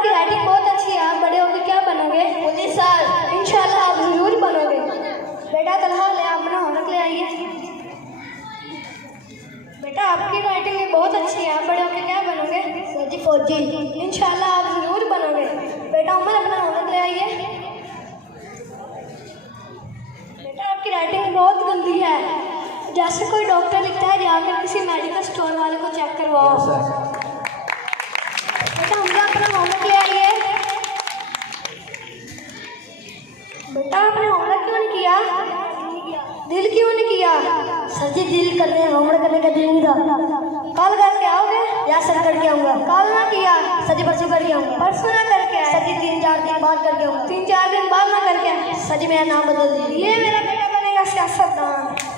आपकी राइटिंग बहुत अच्छी है, आप बड़े होकर क्या बनोगे? Police sir. इंशाल्लाह आप ज़रूर बनोगे। बेटा तलहा ले अपना होमवर्क ले आइए। बेटा आपकी राइटिंग बहुत अच्छी है, आप बड़े होकर क्या बनोगे? सर जी फौजी। इंशाल्लाह आप ज़रूर बनोगे। बेटा उमर अपना होमवर्क ले आइए। बेटा आपकी राइटिंग बहुत गंदी है, जैसे कोई डॉक्टर लिखता है जाकर किसी मेडिकल स्टोर वाले को चेक करवाओ। बेटा हमने अपना होमवर्क ले आइए। बेटा आपने होमवर्क क्यों नहीं किया? दिल क्यों नहीं किया? सर जी दिल करने होमवर्क करने का दिल नहीं था। कल करके आओगे? या सर करके आऊँगा। कल ना किया? सर जी परसों करके आऊँगा। परसों ना करके आए? सर जी 3-4 दिन बाद करके आऊँगा। 3-4 दिन बाद ना करके आए? सर जी मेरा नाम बदल दीजिए। ये मेरा बेटा बनेगा सियासतदान।